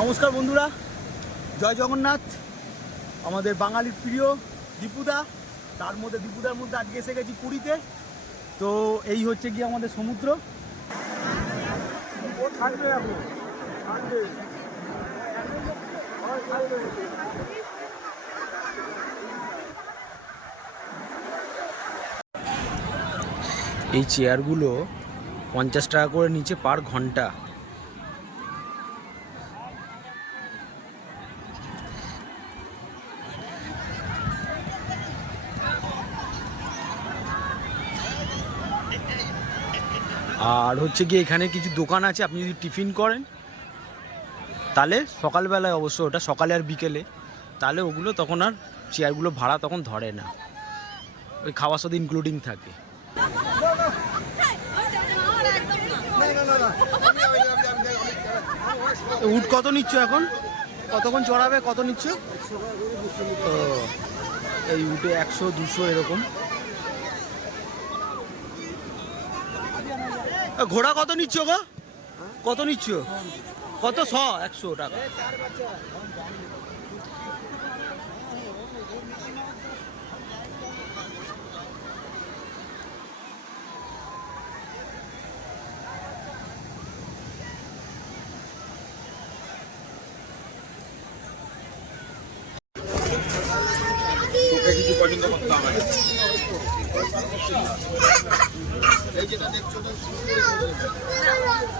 নমস্কার বন্ধুরা, জয় জগন্নাথ। আমাদের বাঙালির প্রিয় দীপুদা, তার মধ্যে দীপুদার মধ্যে আজকে এসে গেছি পুরীতে। তো এই হচ্ছে গিয়ে আমাদের সমুদ্র। ও থাকবে এখন, থাকবে। এই চেয়ারগুলো 50 টাকা করে নিচে পার ঘন্টা। আর হচ্ছে গিয়ে এখানে কিছু দোকান আছে, আপনি যদি টিফিন করেন তাহলে সকালবেলায়, অবশ্য ওটা সকালে আর বিকেলে, তাহলে ওগুলো তখন আর চেয়ারগুলো ভাড়া তখন ধরে না, ওই খাওয়ার সাথে ইনক্লুডিং থাকে। উট কত নিচ্ছ এখন? কতক্ষণ চড়াবে? কত নিচ্ছ? ও এই উটে 100-200 এরকম। ঘোড়া কত নিচ্ছ গো? কত নিচ্ছ? কত? 100 টাকা। কিছু পছন্দ করতে হবে। এই যেটা দেখছো তো,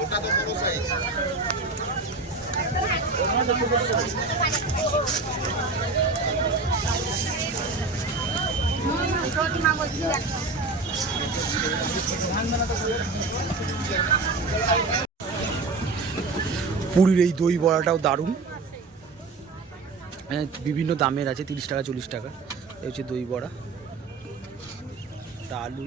ওটা তো বড় সাইজ। পুরীর এই দই বড়াটাও দারুণ, বিভিন্ন দামের আছে, 30 টাকা 40 টাকা। এই হচ্ছে দই বড়া, আলু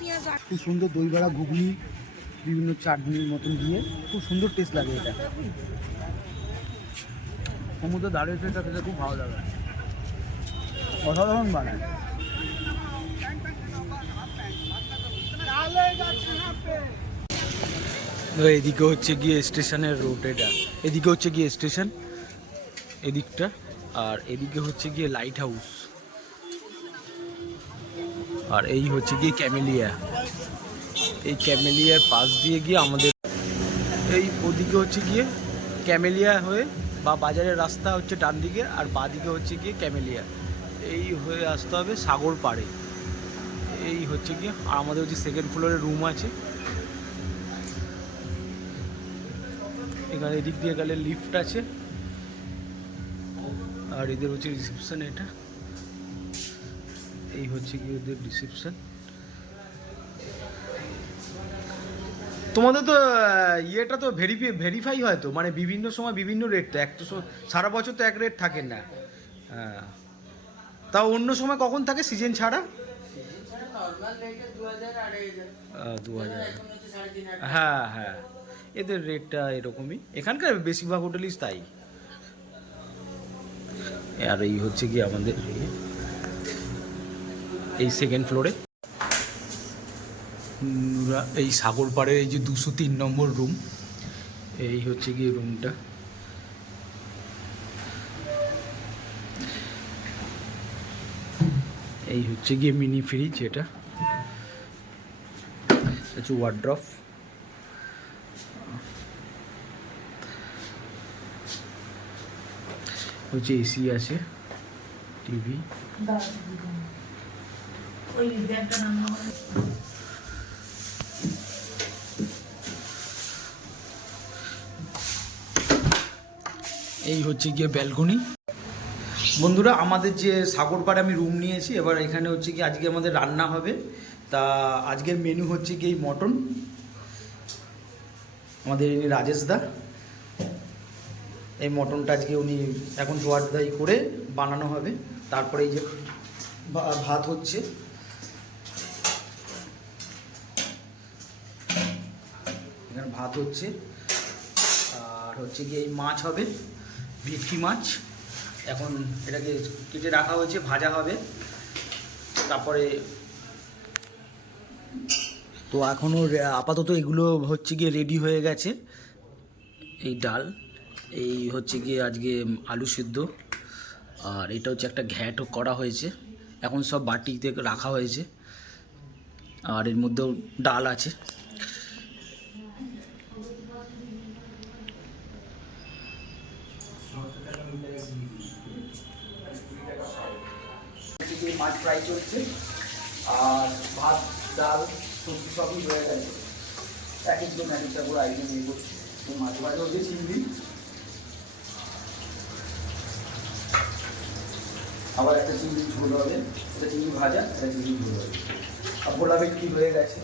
দিয়ে খুব সুন্দর দই বড়া, ঘুগনি, বিভিন্ন চাটনির মতন দিয়ে খুব সুন্দর টেস্ট লাগে। এটা সমুদ্র ধারে এটা খেতে খুব ভালো লাগে, অসাধারণ বানায়। এদিকে হচ্ছে গিয়ে স্টেশনের রোড, এটা এদিকে হচ্ছে গিয়ে স্টেশন এদিকটা, আর এদিকে হচ্ছে গিয়ে লাইট হাউস, আর এই হচ্ছে গিয়ে ক্যামেলিয়া। এই ক্যামেলিয়ার পাশ দিয়ে গিয়ে আমাদের এই ওদিকে হচ্ছে গিয়ে ক্যামেলিয়া হয়ে বা বাজারের রাস্তা হচ্ছে ডান দিকে, আর বাঁদিকে হচ্ছে গিয়ে ক্যামেলিয়া। এই হয়ে আসতে হবে সাগর পাড়ে। এই হচ্ছে গিয়ে, আর আমাদের হচ্ছে সেকেন্ড ফ্লোরে রুম আছে। এখানে এদিক দিয়ে গেলে লিফট আছে, আর এদের হচ্ছে রিসেপশন। এটা এই হচ্ছে গিয়ে ওদের রিসেপশন। তোমাদের তো ইয়েটা তো ভেরিফাই হয় তো, মানে বিভিন্ন সময় বিভিন্ন রেট, তো এক তো সারা বছর তো এক রেট থাকে না। হ্যাঁ, তাও অন্য সময় কখন থাকে সিজন ছাড়া? 2000। হ্যাঁ হ্যাঁ, এদের রেটটা এরকমই, এখানকার বেশিরভাগ হোটেলই তাই। আর এই হচ্ছে কি আমাদের এই সেকেন্ড ফ্লোরে এই সাগর পাড়ে এই যে 203 নম্বর রুম, এই হচ্ছে গিয়ে রুমটা। এই হচ্ছে গিয়ে মিনি ফ্রিজ, এটা হচ্ছে ওয়ার্ড্রপ। হচ্ছে এসি আছে, টিভি। এই হচ্ছে গিয়ে ব্যালকনি। বন্ধুরা, আমাদের যে সাগর পাড়ে আমি রুম নিয়েছি, এবার এখানে হচ্ছে কি আজকে আমাদের রান্না হবে। তা আজকের মেনু হচ্ছে কি এই মটন, আমাদের ইনি রাজেশ দা। এই মটনটা আজকে উনি এখন জোয়ারদাই করে বানানো হবে। তারপরে এই যে ভাত হচ্ছে, এখানে ভাত হচ্ছে, আর হচ্ছে গিয়ে এই মাছ হবে, ভেটকি মাছ এখন এটাকে কেটে রাখা হয়েছে, ভাজা হবে তারপরে। তো এখনও আপাতত এগুলো হচ্ছে গিয়ে রেডি হয়ে গেছে। এই ডাল, এই হচ্ছে গিয়ে আজকে আলু সিদ্ধ, আর এটা হচ্ছে একটা ঘ্যাটও করা হয়েছে। এখন সব বাটিতে রাখা হয়েছে, আর এর মধ্যেও ডাল আছে। মাছ ফ্রাই চলছে, আর ভাত, ডাল, সবজি সবই হয়ে গেছে। এক একজন এক একটা করে আইটেম নিয়ে করছি। মাছ ভাজা হচ্ছে চিংড়ি, আবার একটা চিংড়ি ঝোল হবে, এটা চিংড়ি ভাজা, এটা চিংড়ি ঝোল হবে। আর ভোলা ভেটকি হয়ে গেছে।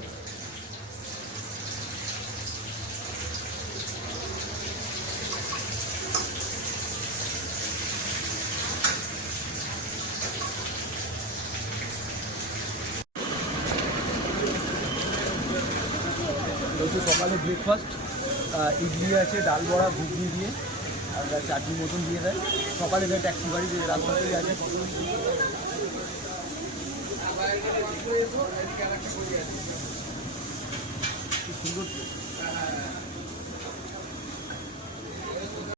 হচ্ছে সকালে ব্রেকফাস্ট, ইডলি আছে, ডাল বড়া, ঘুগনি দিয়ে, আর চাটনি মতন দিয়ে দেয়। সকালে দেয় ট্যাক্সি গাড়ি, যে রাস্তাতেই আছে। খুব সুন্দর।